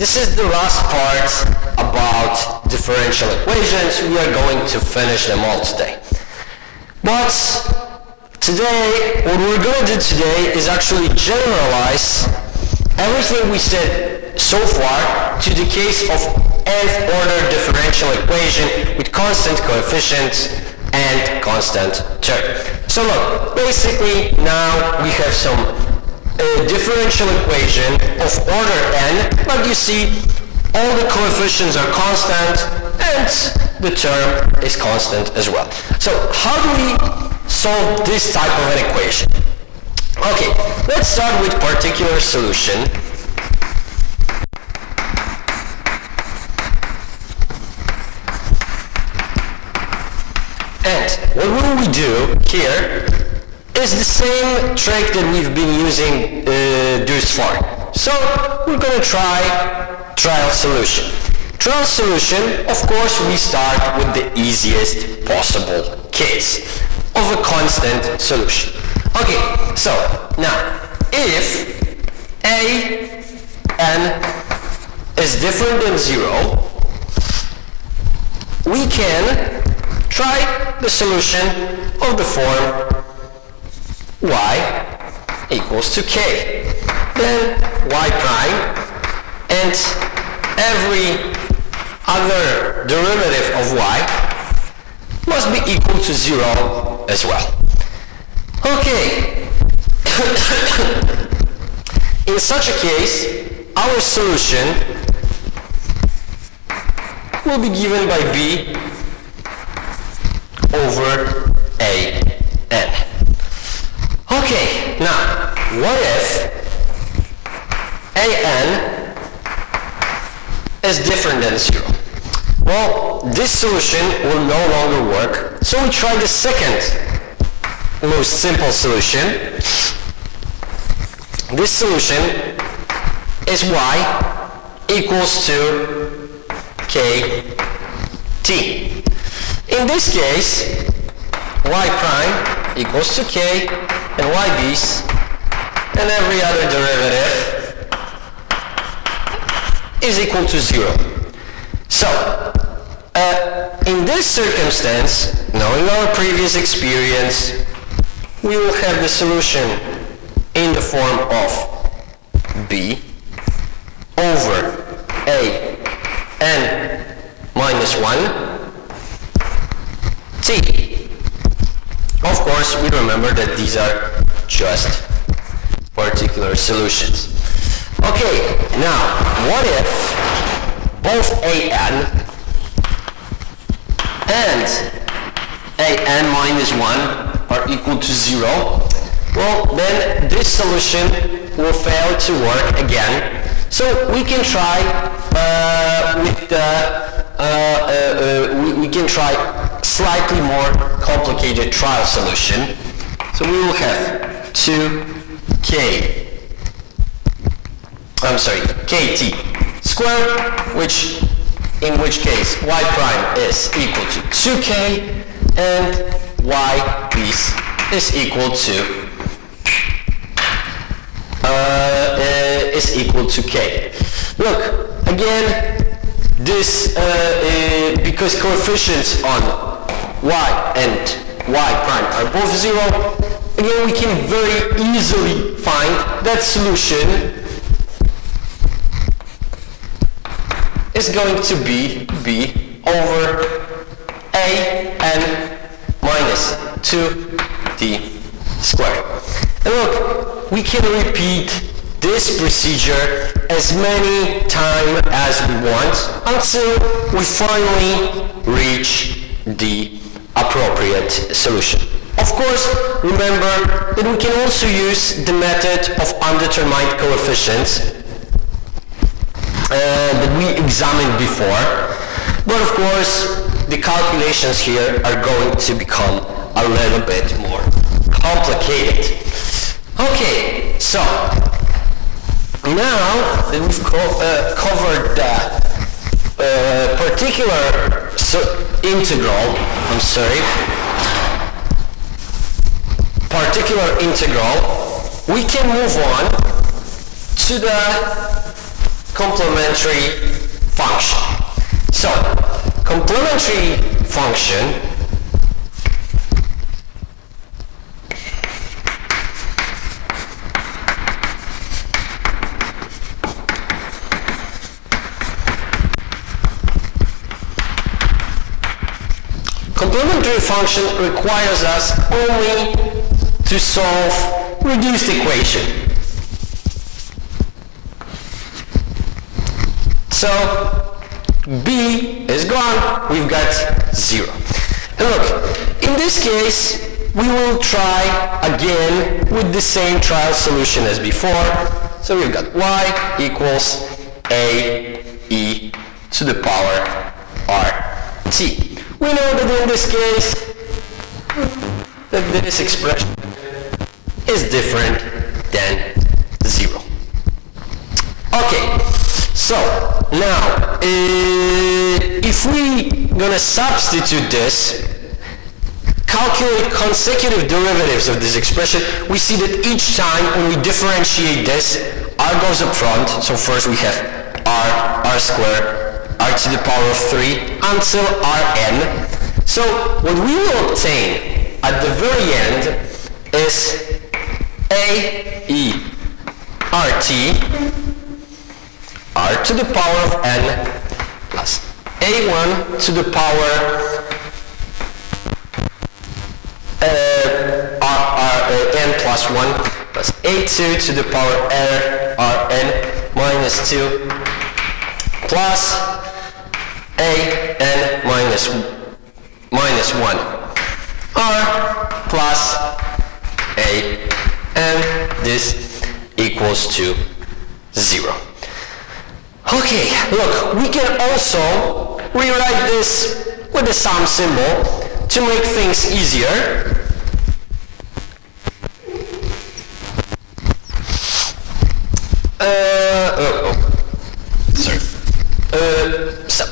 This is the last part about differential equations. We are going to finish them all today. But today, what we're going to do today is actually generalize everything we said so far to the case of nth order differential equation with constant coefficients and constant term. So look, basically now we have some differential equation of order n, but you see all the coefficients are constant and the term is constant as well. So how do we solve this type of an equation? Okay, let's start with particular solution. And what will we do here is the same trick that we've been using thus far. So we're going to try trial solution. Trial solution, of course, we start with the easiest possible case of a constant solution. Okay, so now if a n is different than 0, we can try the solution of the form y equals to k. Then y prime and every other derivative of y must be equal to 0 as well. Okay. In such a case, our solution will be given by b over a n. Okay, now, what if a n is different than 0? Well, this solution will no longer work, so we try the second most simple solution. This solution is y equals to kt. In this case, y prime equals to k and y b's and every other derivative is equal to 0. So, in this circumstance, knowing our previous experience, we will have the solution in the form of b over a n minus 1 t. Of course, we remember that these are just particular solutions. Okay, now, what if both an and an minus 1 are equal to 0? Well, then this solution will fail to work again. So we can try we can try slightly more complicated trial solution. So we will have 2k, kt squared, in which case y prime is equal to 2k and y piece is equal to k. Look, again, this because coefficients on y and y prime are both 0, again we can very easily find that solution is going to be b over a n minus 2t squared. And look, we can repeat this procedure as many times as we want until we finally reach the appropriate solution. Of course, remember that we can also use the method of undetermined coefficients that we examined before, but of course the calculations here are going to become a little bit more complicated. Okay, so now that we've covered the particular particular integral, we can move on to the complementary function. So, complementary function requires us only to solve reduced equation. So b is gone, we've got 0. And look, in this case, we will try again with the same trial solution as before. So we've got y equals a e to the power rt. We know that in this case, that this expression is different than 0. Okay, so now, if we gonna substitute this, calculate consecutive derivatives of this expression, we see that each time when we differentiate this, r goes up front. So first we have r squared, r to the power of 3 until rn. So what we will obtain at the very end is a e rt r to the power of n plus a1 to the power n plus 1 plus a2 to the power rn minus 2 plus a n minus 1 r plus a, and this equals to 0. Okay, look, we can also rewrite this with the sum symbol to make things easier. So,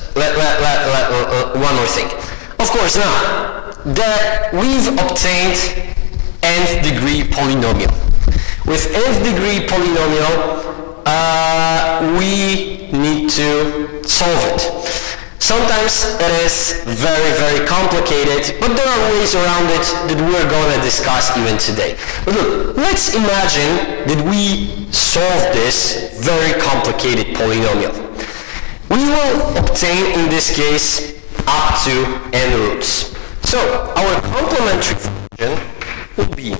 one more thing. Of course, now that we've obtained nth degree polynomial. With nth degree polynomial, we need to solve it. Sometimes it is very, very complicated, but there are ways around it that we're going to discuss even today. But look, let's imagine that we solve this very complicated polynomial. We will obtain, in this case, up to n roots. So our complementary function will be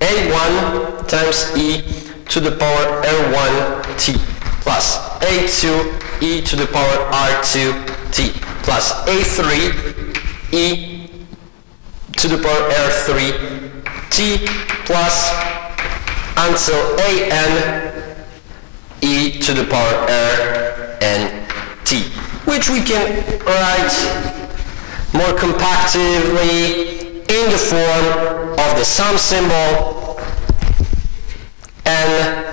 a1 times e to the power r1t plus a2 e to the power r2t plus a3 e to the power r3t plus until an e to the power rnt, which we can write more compactly in the form of the sum symbol n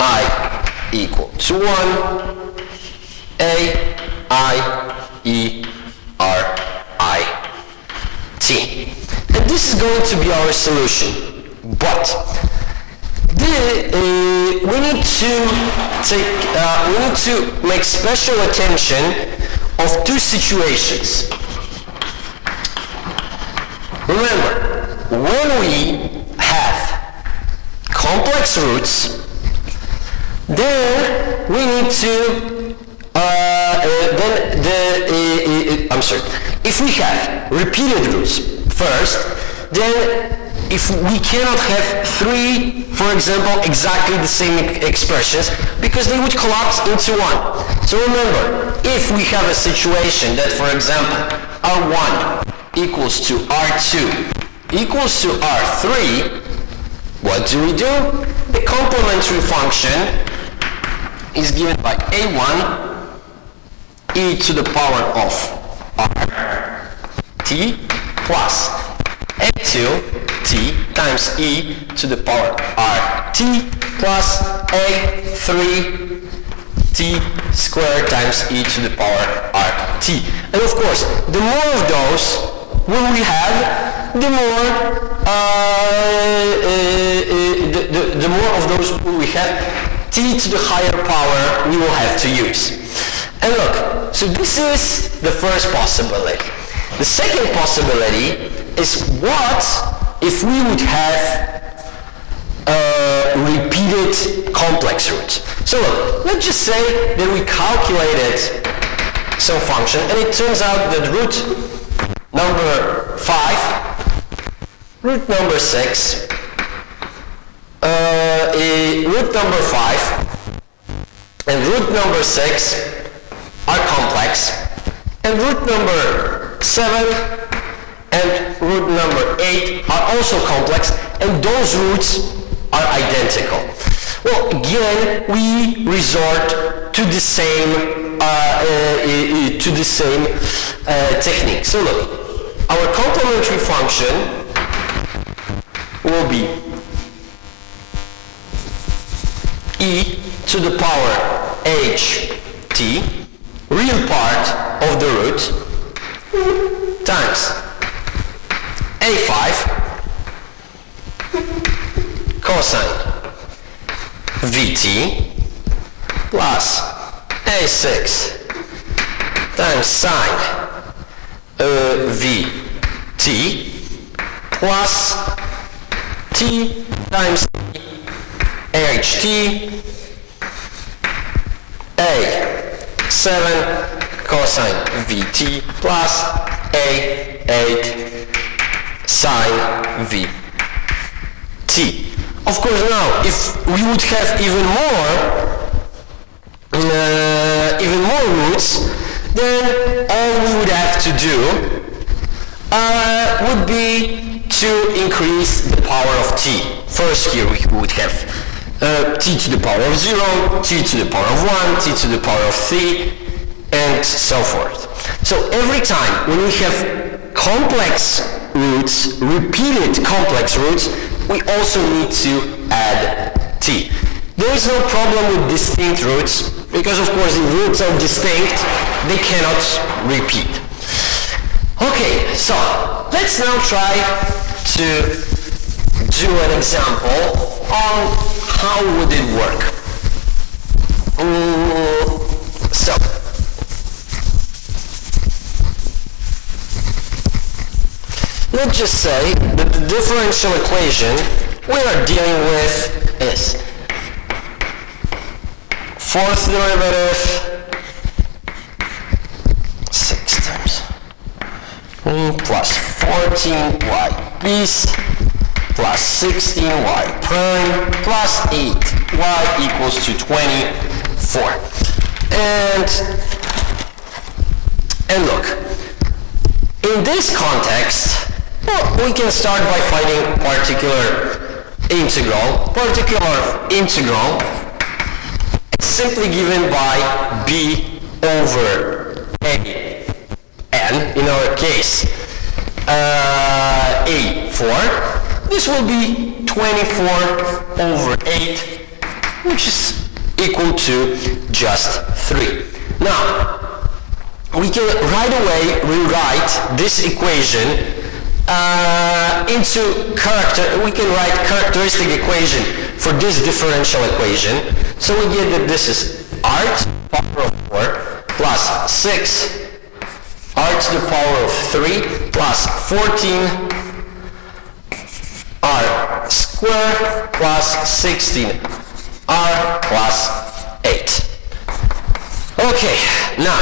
I equal to 1 a I e r I t. And this is going to be our solution. But we need to make special attention of two situations. Remember, when we have complex roots, then we need to if we have repeated roots first, then if we cannot have three, for example, exactly the same expressions, because they would collapse into one. So remember, if we have a situation that, for example, R1 equals to R2 equals to R3, what do? The complementary function is given by A1 e to the power of R t plus A2 t times e to the power r t plus A3 t squared times e to the power r t. And of course, the more of those when we have, the more of those we have, t to the higher power we will have to use. And look, so this is the first possibility. The second possibility is what if we would have repeated complex roots. So look, let's just say that we calculated some function and it turns out that root number 5, root number 6, root number 5 and root number 6 are complex, and root number 7 and root number 8 are also complex, and those roots are identical. Well, again, we resort to the same technique. So look, our complementary function will be e to the power ht, real part of the root, times a5 cosine vt plus a6 times sine vt plus t times aht a7 cosine vt plus a8 sine vt. Of course, now if we would have even more roots, then all we would have to do would be to increase the power of t. First here we would have t to the power of 0, t to the power of 1, t to the power of 3, and so forth. So every time when we have complex roots, repeated complex roots, we also need to add t. There is no problem with distinct roots, because of course if roots are distinct, they cannot repeat. Okay, so let's now try to do an example on how would it work. So let's just say that the differential equation we are dealing with is fourth derivative 6 times plus 14y bis plus 16y prime plus 8y equals to 24. And look, in this context, well, we can start by finding particular integral. Particular integral is simply given by b over a n, in our case a4. This will be 24 over 8, which is equal to just 3. Now, we can right away rewrite this equation we can write characteristic equation for this differential equation. So we get that this is r to the power of 4 plus 6 r to the power of 3 plus 14 r squared plus 16 r plus 8. Okay, now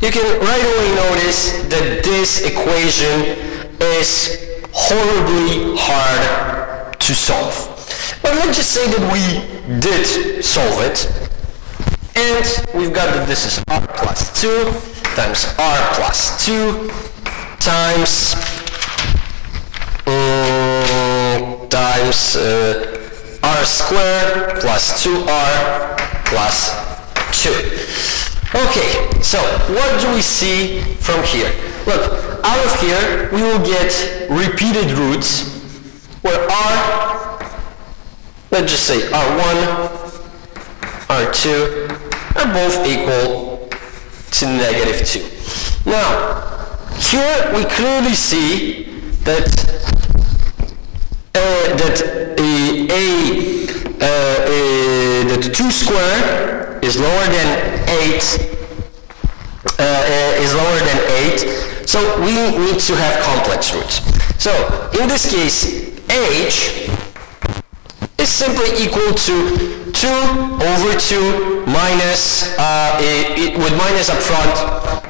you can right away notice that this equation is horribly hard to solve. But let's just say that we did solve it, and we've got that this is r plus 2 times r plus 2 times r squared plus 2r plus 2. Okay, so what do we see from here? Look, out of here we will get repeated roots where r, let's just say r1, r2 are both equal to -2. Now, here we clearly see that that squared is lower than 8, so we need to have complex roots. So in this case, h is simply equal to 2 over 2 minus, with minus up front,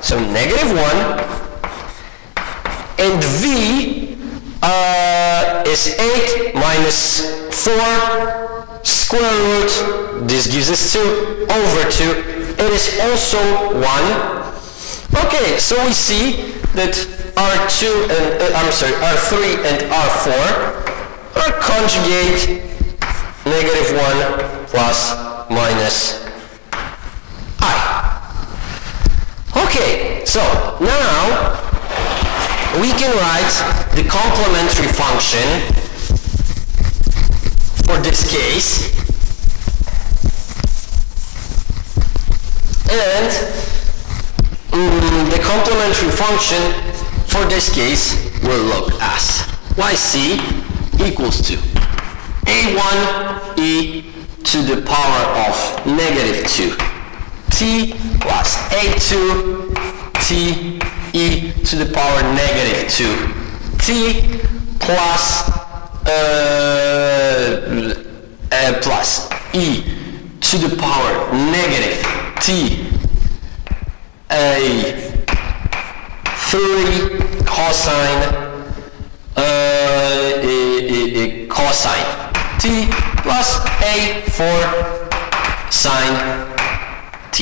so negative 1, and v is 8 minus 4 square root, this gives us 2 over 2, it is also 1. Okay, so we see that R2 and, R3 and R4 are conjugate negative 1 plus minus I. Okay, so now we can write the complementary function for this case, and the complementary function for this case will look as yc equals to a1 to the power of negative 2 t plus a2 t e to the power negative 2 t plus plus e to the power negative t a 3 cosine cosine t plus a 4 sine t.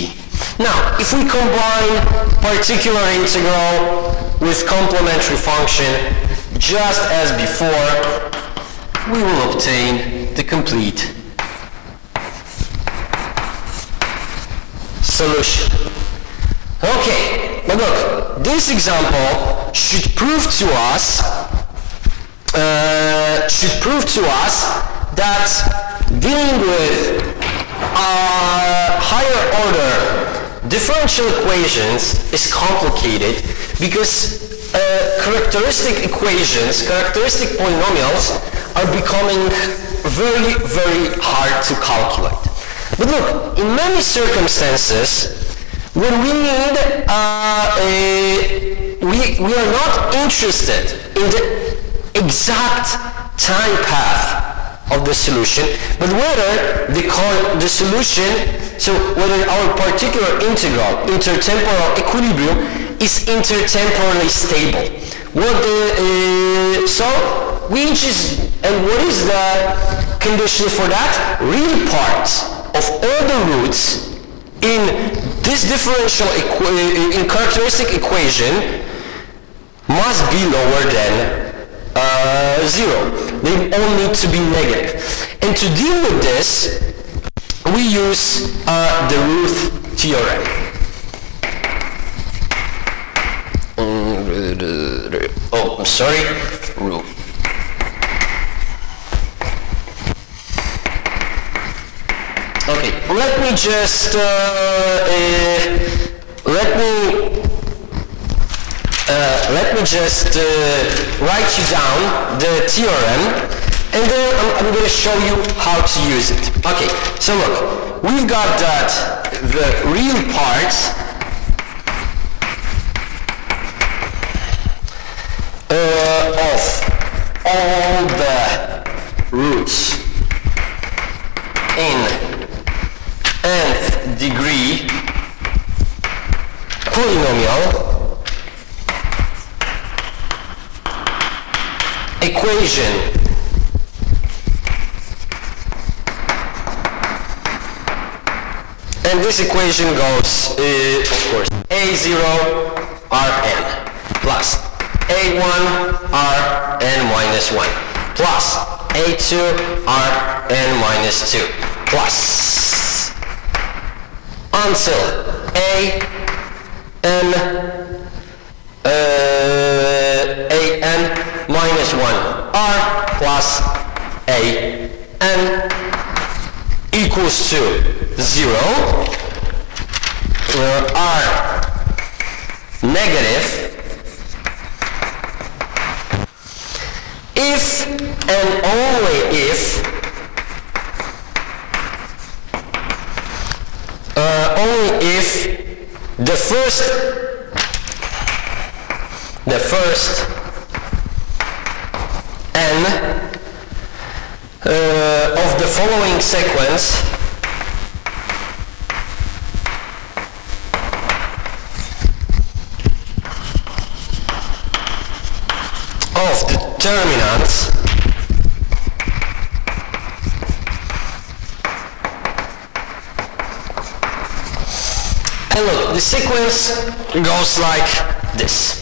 Now, if we combine particular integral with complementary function, just as before, we will obtain the complete solution. Okay, but look, this example should prove to us that dealing with higher order differential equations is complicated because characteristic equations, characteristic polynomials are becoming very, very hard to calculate. But look, in many circumstances, when we need, we are not interested in the exact time path of the solution, but whether the solution, so whether our particular integral, intertemporal equilibrium, is intertemporally stable. So what is the condition for that? Real parts of all the roots in this differential in characteristic equation must be lower than 0. They all need to be negative. And to deal with this, we use the Routh theorem. Oh, I'm sorry, Routh. Okay, let me just write you down the theorem, and then I'm going to show you how to use it. Okay, so look, we've got that the real parts of all the roots in nth degree polynomial equation and this equation goes of course a0 rn plus a1 rn minus 1 plus a2 rn minus 2 plus until a n minus 1 r plus a n equals to 0, where r negative if and only if the first n of the following sequence of determinants and look, the sequence goes like this.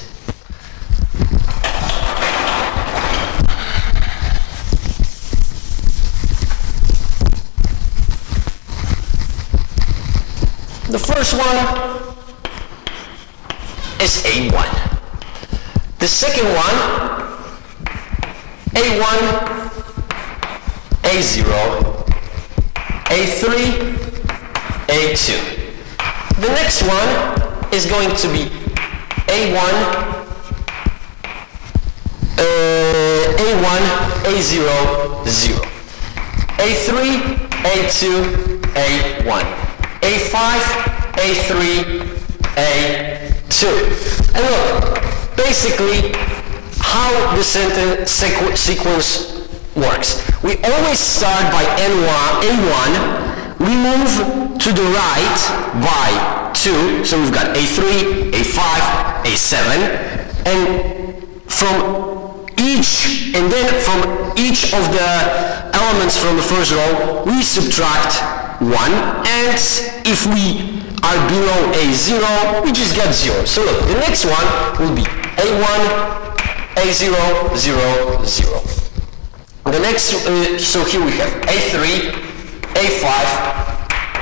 The first one is A1. The second one, A1, A0, A3, A2. The next one is going to be A1, A1, A0, 0. A3, A2, A1. A5, A3, A2. And look, basically, how the sentence sequence works. We always start by A1, we move to the right by 2, so we've got A3, A5, A7, and from each of the elements from the first row, we subtract 1, and if we are below A0, we just get 0. So look, the next one will be A1, A0, 0, 0. The next, so here we have A3, A5,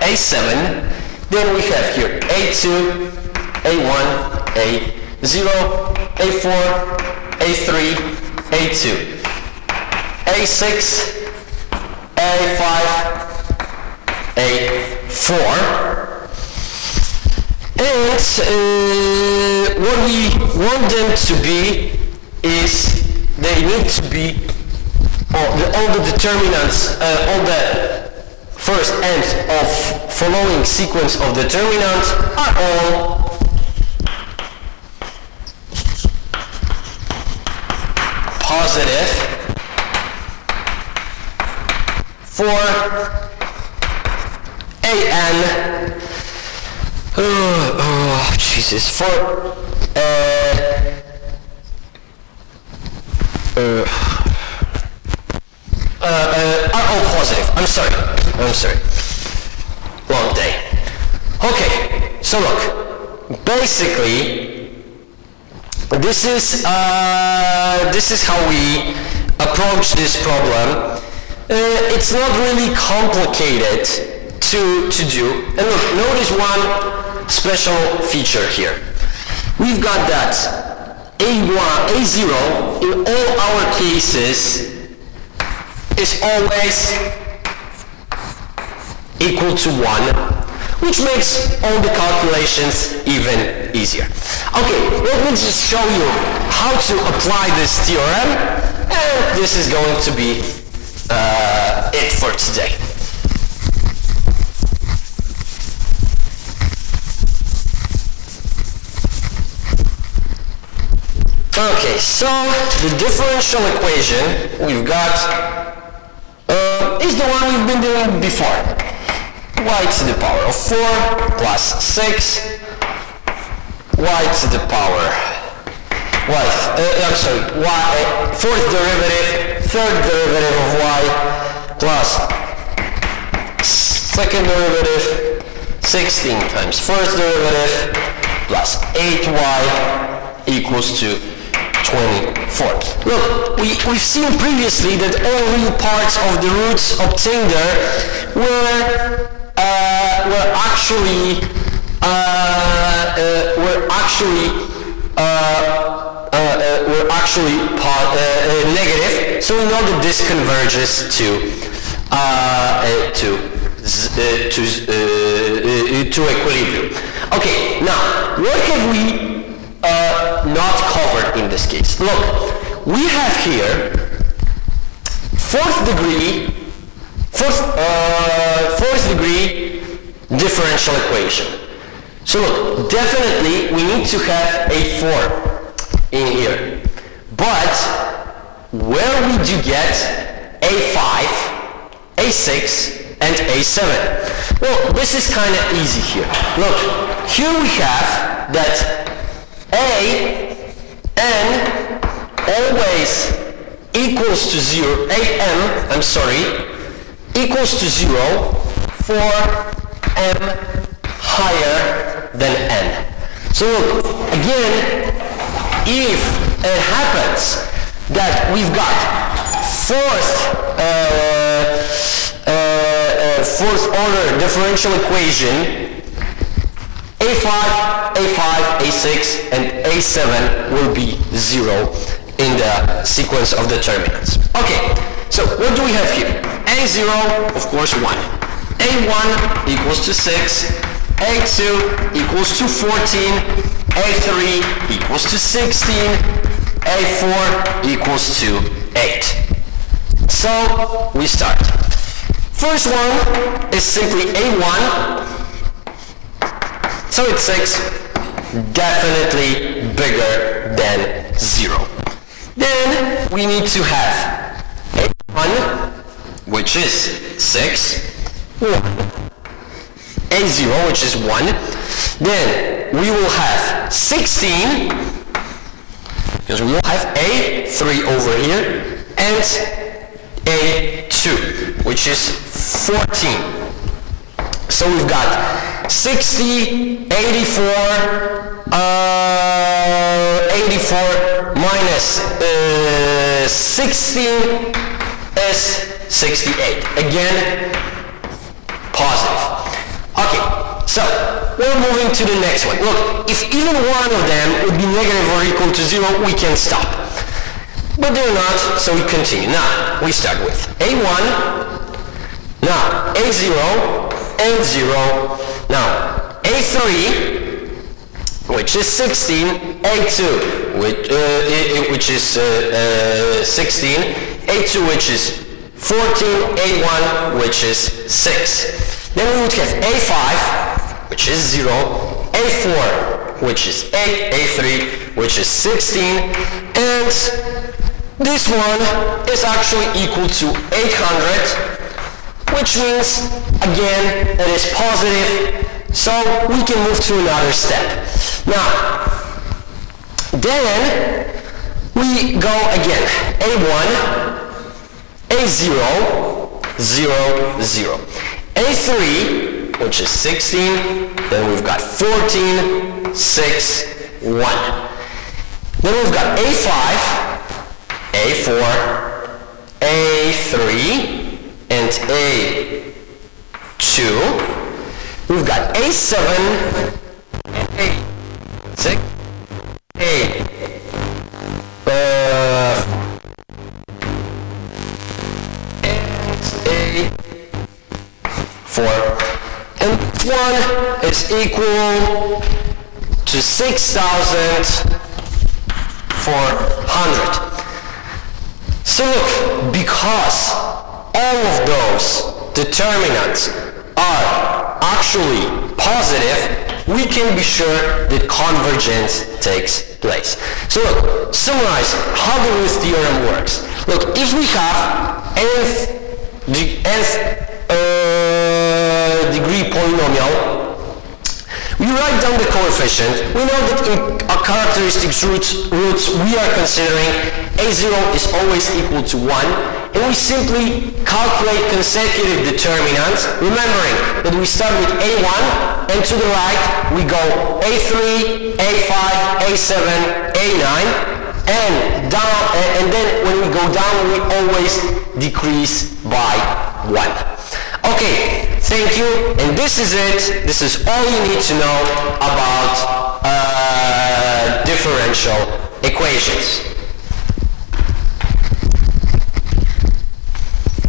A7, then we have here A2, A1, A0, A4, A3, A2, A6, A5, A4, and what we want them to be is they need to be all the determinants, all the first ends of following sequence of determinants are all positive for an Jesus, for are all positive. I'm sorry. Long day. Okay, so look, basically this is how we approach this problem. It's not really complicated to do. And look, notice one special feature here. We've got that A1, A0 in all our cases is always equal to 1, which makes all the calculations even easier. Okay, let me just show you how to apply this theorem, and this is going to be it for today. Okay, so the differential equation we've got is the one we've been doing before. Y to the power of 4 plus 6, y to the power, fourth derivative, third derivative of y, plus second derivative, 16 times first derivative, plus 8y equals to 24. Look, we've seen previously that all real parts of the roots obtained there were actually negative, so we know that this converges to equilibrium. Okay, now what have we not covered in this case? Look, we have here fourth degree differential equation. So look, definitely we need to have A4 in here. But where would you get A5, A6, and A7? Well, this is kind of easy here. Look, here we have that A n always equals to 0, equals to 0 for m higher than n. So look, again, if it happens that we've got fourth order differential equation, A5, A6, and A7 will be 0 in the sequence of determinants. Okay, so what do we have here? A0, of course, 1. A1 equals to 6. A2 equals to 14. A3 equals to 16. A4 equals to 8. So we start. First one is simply A1. So it's 6, definitely bigger than 0. Then we need to have A1, which is 6, 1. A0, which is 1. Then we will have 16, because we will have A3 over here, and A2, which is 14. So we've got 60, 84, 84 minus 16 is 68. Again, positive. Okay, so we're moving to the next one. Look, if even one of them would be negative or equal to 0, we can stop. But they're not, so we continue. Now, we start with A1, now A0, and 0. Now, A3, which is 16, A2, which is 16, A2, which is 14, A1, which is 6. Then we would have A5, which is 0, A4, which is 8, A3, which is 16, and this one is actually equal to 800, which means, again, it is positive, so we can move to another step. Now, then we go again. A1, A0, 0, 0. A3, which is 16, then we've got 14, 6, 1. Then we've got A5, A4, A3, and A2. We've got A7, A6, A4, and this one is equal to 6,400. So look, because all of those determinants are actually positive, we can be sure that convergence takes place. So look, summarize how the Routh theorem works. Look, if we have nth degree polynomial, we write down the coefficient. We know that in our characteristics roots we are considering A0 is always equal to 1, and we simply calculate consecutive determinants, remembering that we start with A1, and to the right we go A3, A5, A7, A9, and down, and then when we go down, we always decrease by 1. Okay, thank you, and this is it. This is all you need to know about differential equations.